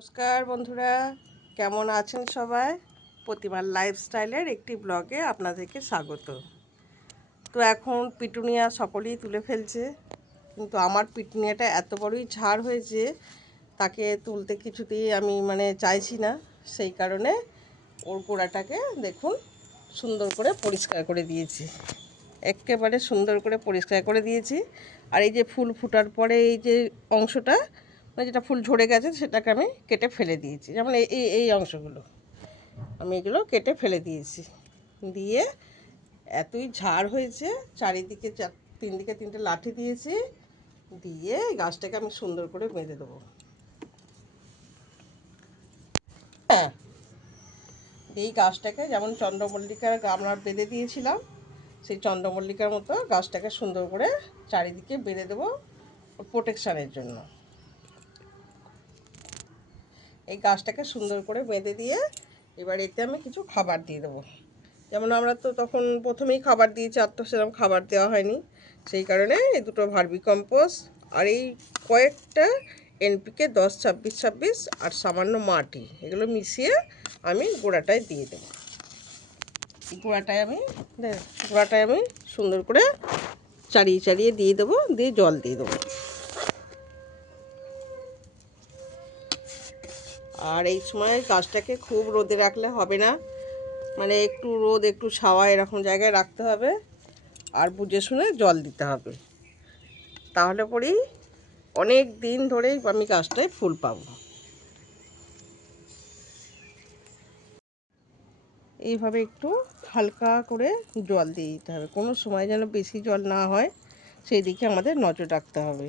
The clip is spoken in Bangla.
নমস্কার বন্ধুরা, কেমন আছেন সবাই? প্রতিমার লাইফস্টাইলের একটি ব্লগে আপনাদেরকে স্বাগত। তো এখন পিটুনিয়া সকলেই তুলে ফেলছে, কিন্তু আমার পিটুনিয়াটা এত বড়ই ঝাড় হয়েছে, তাকে তুলতে কিছুতেই আমি চাইছি না। সেই কারণে ওর গোড়াটাকে দেখুন সুন্দর করে পরিষ্কার করে দিয়েছি, একেবারে সুন্দর করে পরিষ্কার করে দিয়েছি। আর এই যে ফুল ফুটার পরে এই যে অংশটা, যেটা ফুল ঝরে গেছে, সেটাকে আমি কেটে ফেলে দিয়েছি। যেমন এই এই অংশগুলো আমি এগুলো কেটে ফেলে দিয়েছি। দিয়ে এতই ঝাড় হয়েছে, চারিদিকে তিন দিকে তিনটে লাঠি দিয়েছি, দিয়ে গাছটাকে আমি সুন্দর করে বেঁধে দেবো। হ্যাঁ, এই গাছটাকে যেমন চন্দ্রমল্লিকার আমরা বেঁধে দিয়েছিলাম, সেই চন্দ্রমল্লিকার মতো গাছটাকে সুন্দর করে চারিদিকে বেঁধে দেবো প্রোটেকশানের জন্য। এই গাছটাকে সুন্দর করে বেঁধে দিয়ে এবার এতে আমি কিছু খাবার দিয়ে দেবো। যেমন আমরা তো তখন প্রথমেই খাবার দিয়েছি, আর তো সেরকম খাবার দেওয়া হয়নি, সেই কারণে এই দুটো ভার্মি কম্পোস্ট আর এই কয়েকটা এনপিকে 10-26-26 আর সামান্য মাটি, এগুলো মিশিয়ে আমি গোড়াটায় দিয়ে দেবো। গোড়াটায় আমি সুন্দর করে চারিয়ে চারিয়ে দিয়ে দেবো, দিয়ে জল দিয়ে দেবো। আর এই সময় গাছটাকে খুব রোদে রাখলে হবে না, একটু রোদ একটু ছাওয়া এরকম জায়গায় রাখতে হবে, আর বুঝে শুনে জল দিতে হবে। তাহলে পরেই অনেক দিন ধরেই আমি গাছটায় ফুল পাবো। এইভাবে একটু হালকা করে জল দিয়ে দিতে হবে, কোনো সময় যেন বেশি জল না হয় সেই দিকে আমাদের নজর রাখতে হবে।